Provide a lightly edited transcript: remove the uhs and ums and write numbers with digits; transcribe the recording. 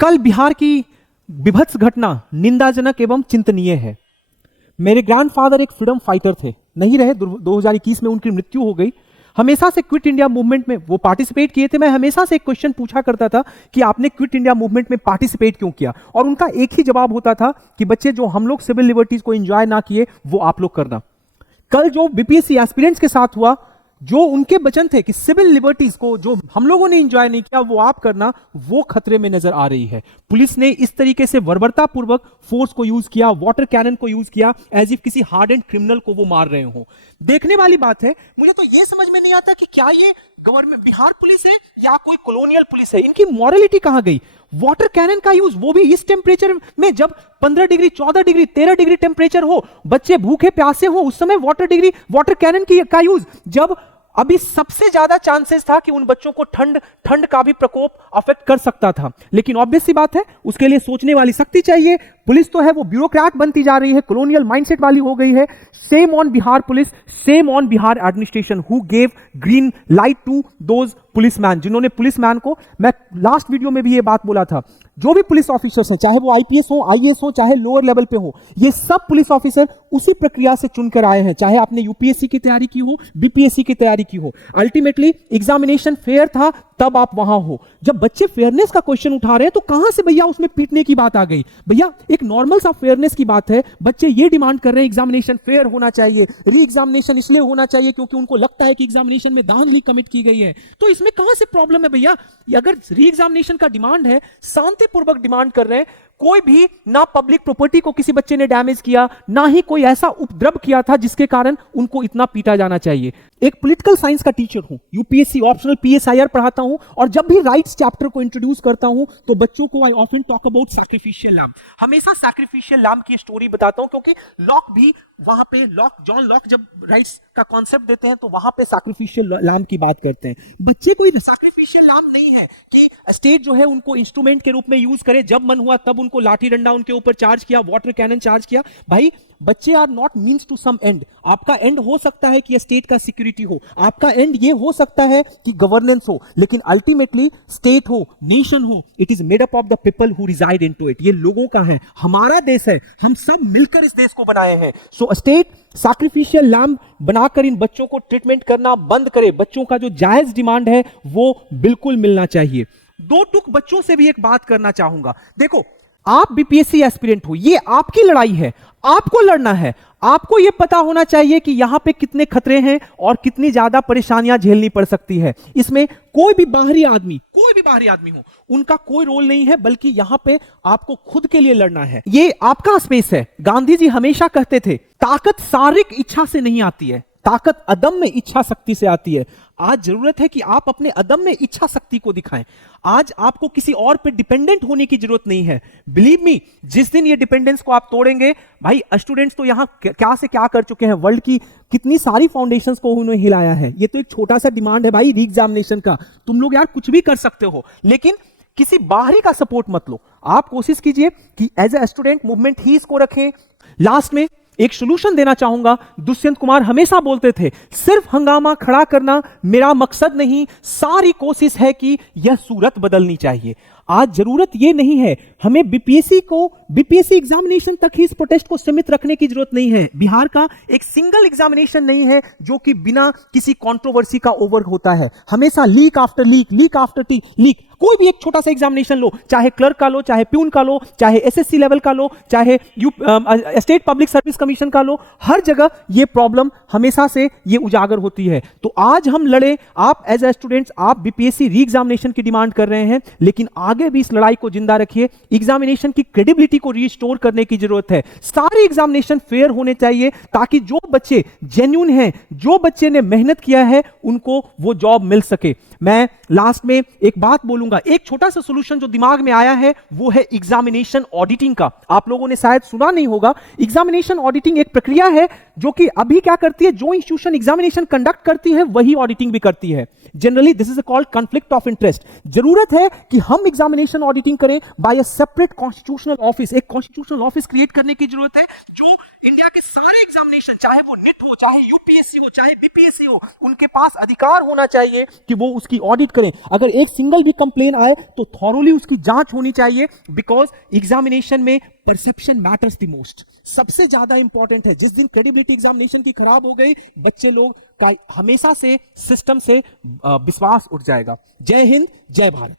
कल बिहार की विभत्स घटना निंदाजनक एवं चिंतनीय है। मेरे ग्रैंडफादर एक फ्रीडम फाइटर थे, नहीं रहे, 2021 में उनकी मृत्यु हो गई। हमेशा से क्विट इंडिया मूवमेंट में वो पार्टिसिपेट किए थे। मैं हमेशा से एक क्वेश्चन पूछा करता था कि आपने क्विट इंडिया मूवमेंट में पार्टिसिपेट क्यों किया, और उनका एक ही जवाब होता था कि बच्चे, जो हम लोग सिविल लिबर्टीज को एंजॉय ना किए वो आप लोग करना। कल जो बीपीएससी एस्पिरेंट्स के साथ हुआ, जो उनके वचन थे कि सिविल लिबर्टीज को जो हम लोगों ने एंजॉय नहीं किया वो आप करना, वो खतरे में नजर आ रही है। पुलिस ने इस तरीके से बर्बरतापूर्वक फोर्स को यूज किया, वाटर कैनन को यूज किया, एज इफ किसी हार्ड एंड क्रिमिनल को वो मार रहे हो। देखने वाली बात है। मुझे तो ये समझ में नहीं आता कि क्या ये गवर्नमेंट बिहार पुलिस है या कोई कॉलोनियल पुलिस है, इनकी मॉरलिटी कहां गई। वाटर कैनन का यूज, वो भी इस टेम्परेचर में, जब 15 डिग्री 14 डिग्री 13 डिग्री टेम्परेचर हो, बच्चे भूखे प्यासे हो, उस समय वाटर कैनन का यूज, जब अभी सबसे ज्यादा चांसेस था कि उन बच्चों को ठंड का भी प्रकोप अफेक्ट कर सकता था। लेकिन ऑब्वियस सी बात है, उसके लिए सोचने वाली शक्ति चाहिए। पुलिस तो है वो ब्यूरोक्रेट बनती जा रही है, कॉलोनियल माइंडसेट वाली हो गई है। Same on Bihar police, same on Bihar administration who gave green light to those policeman, जिन्होंने पुलिसमैन को, मैं लास्ट वीडियो में भी ये बात बोला था, जो भी पुलिस ऑफिसर्स हैं, चाहे वो आईपीएस हो, आईएएस हो, चाहे लोअर लेवल पे हो, ये सब पुलिस ऑफिसर उसी प्रक्रिया से चुनकर आए हैं। चाहे आपने यूपीएससी की तैयारी की हो, बीपीएससी की तैयारी की हो, अल्टीमेटली एग्जामिनेशन फेयर था तब आप वहां हो। जब बच्चे फेयरनेस का क्वेश्चन उठा रहे हैं तो कहां से भैया उसमें पीटने की बात आ गई। भैया एक नॉर्मल सा फेयरनेस की बात है। बच्चे ये डिमांड कर रहे हैं एग्जामिनेशन फेयर होना चाहिए, री एग्जामिनेशन इसलिए होना चाहिए क्योंकि उनको लगता है कि एग्जामिनेशन में धांधली कमिट की गई है। तो इसमें कहां से प्रॉब्लम है भैया। अगर री एग्जामिनेशन का डिमांड है, शांतिपूर्वक डिमांड कर रहे हैं, कोई भी ना पब्लिक प्रॉपर्टी को किसी बच्चे ने डैमेज किया, ना ही कोई ऐसा उपद्रव किया था जिसके कारण उनको इतना पीटा जाना चाहिए। एक पॉलिटिकल साइंस का टीचर हूं, यूपीएससी ऑप्शनल पीएसआईआर पढ़ाता हूं, और जब भी राइट्स चैप्टर को इंट्रोड्यूस करता हूं तो बच्चों को I often talk about sacrificial lamb. हमेशा सैक्रिफिशियल लैम्ब की स्टोरी बताता हूं, क्योंकि लॉक भी वहां पे, जॉन लॉक जब राइट्स का कॉन्सेप्ट देते हैं तो वहां पे सैक्रिफिशियल लैम्ब की बात करते हैं। बच्चे कोई सैक्रिफिशियल लैम्ब नहीं है कि स्टेट जो है उनको इंस्ट्रूमेंट के रूप में यूज करे, जब मन हुआ तब उनको लाठी डंडा उनके ऊपर चार्ज किया, वाटर कैनन चार्ज किया। भाई बच्चे are not means to some end. आपका एंड हो सकता है कि स्टेट का सिक्योरिटी हो, आपका एंड ये हो सकता है कि गवर्नेंस हो, लेकिन अल्टीमेटली स्टेट हो, नेशन हो, it is made up of the people who reside into it. ये लोगों का है, हमारा देश है, हम सब मिलकर इस देश को बनाए हैं। सो स्टेट सैक्रिफिशियल लैम्ब बनाकर इन बच्चों को ट्रीटमेंट करना बंद करे। बच्चों का जो जायज डिमांड है वो बिल्कुल मिलना चाहिए। दो टुक बच्चों से भी एक बात करना चाहूंगा। देखो, आप बीपीएससी एस्पिरेंट हो, ये आपकी लड़ाई है, आपको लड़ना है। आपको यह पता होना चाहिए कि यहां पे कितने खतरे हैं और कितनी ज्यादा परेशानियां झेलनी पड़ सकती है। इसमें कोई भी बाहरी आदमी हो, उनका कोई रोल नहीं है, बल्कि यहां पे आपको खुद के लिए लड़ना है। ये आपका स्पेस है। गांधी जी हमेशा कहते थे, ताकत शारीरिक इच्छा से नहीं आती है, ताकत अदम्य इच्छा शक्ति से आती है। आज जरूरत है कि आप अपने अदम्य इच्छा शक्ति को दिखाएं। आज आपको किसी और पे डिपेंडेंट होने की जरूरत नहीं है। बिलीव मी, जिस दिन ये डिपेंडेंस को आप तोड़ेंगे, भाई स्टूडेंट्स तो यहां क्या से क्या कर चुके हैं, वर्ल्ड की कितनी सारी फाउंडेशंस को उन्होंने हिलाया है। ये तो एक छोटा सा डिमांड है भाई री एग्जामिनेशन का। तुम लोग यार कुछ भी कर सकते हो, लेकिन किसी बाहरी का सपोर्ट मत लो। आप कोशिश कीजिए कि एज ए स्टूडेंट मूवमेंट ही इसको रखें। लास्ट में एक सोल्यूशन देना चाहूंगा। दुष्यंत कुमार हमेशा बोलते थे, सिर्फ हंगामा खड़ा करना मेरा मकसद नहीं, सारी कोशिश है कि यह सूरत बदलनी चाहिए। आज जरूरत यह नहीं है, हमें बीपीएससी एग्जामिनेशन तक ही इस प्रोटेस्ट को सीमित रखने की जरूरत नहीं है। बिहार का एक सिंगल एग्जामिनेशन नहीं है जो कि बिना किसी कंट्रोवर्सी का ओवर होता है। हमेशा लीक आफ्टर लीक, कोई भी एक छोटा सा एग्जामिनेशन लो, चाहे क्लर्क का लो, चाहे प्यून का लो, चाहे एसएससी लेवल का लो, चाहे स्टेट पब्लिक सर्विस कमीशन का लो, हर जगह ये प्रॉब्लम हमेशा से ये उजागर होती है। तो आज हम लड़े, आप एज ए स्टूडेंट्स, आप बीपीएससी री एग्जामिनेशन की डिमांड कर रहे हैं, लेकिन आगे भी इस लड़ाई को जिंदा रखिए। एग्जामिनेशन की क्रेडिबिलिटी को रिस्टोर करने की जरूरत है। सारे एग्जामिनेशन फेयर होने चाहिए, ताकि जो बच्चे जेन्युइन हैं, जो बच्चे ने मेहनत किया है, उनको वो जॉब मिल सके। मैं लास्ट में एक बात बोलूंगा, एक छोटा सा सॉल्यूशन जो दिमाग में आया है वो है एग्जामिनेशन ऑडिटिंग का। आप लोगों ने शायद सुना नहीं होगा। एग्जामिनेशन ऑडिटिंग एक प्रक्रिया है जो कि अभी क्या करती है, जो इंस्टीट्यूशन एग्जामिनेशन कंडक्ट करती है वही ऑडिटिंग भी करती है। Generally this is called conflict of interest. जरूरत है कि हम एग्जामिनेशन ऑडिटिंग करें by a separate constitutional office. एक कॉन्स्टिट्यूशनल ऑफिस क्रिएट करने की जरूरत है जो इंडिया के सारे एग्जामिनेशन, चाहे वो निट हो, चाहे यूपीएससी हो, चाहे बीपीएससी हो, उनके पास अधिकार होना चाहिए कि वो उसकी ऑडिट करें। अगर एक सिंगल भी कंप्लेन आए तो थॉरोली उसकी जांच होनी चाहिए, बिकॉज एग्जामिनेशन में परसेप्शन मैटर्स द मोस्ट, सबसे ज्यादा इंपॉर्टेंट है। जिस दिन क्रेडिबिलिटी एग्जामिनेशन की खराब हो गई, बच्चे लोग का हमेशा से सिस्टम से विश्वास उठ जाएगा। जय हिंद, जय भारत।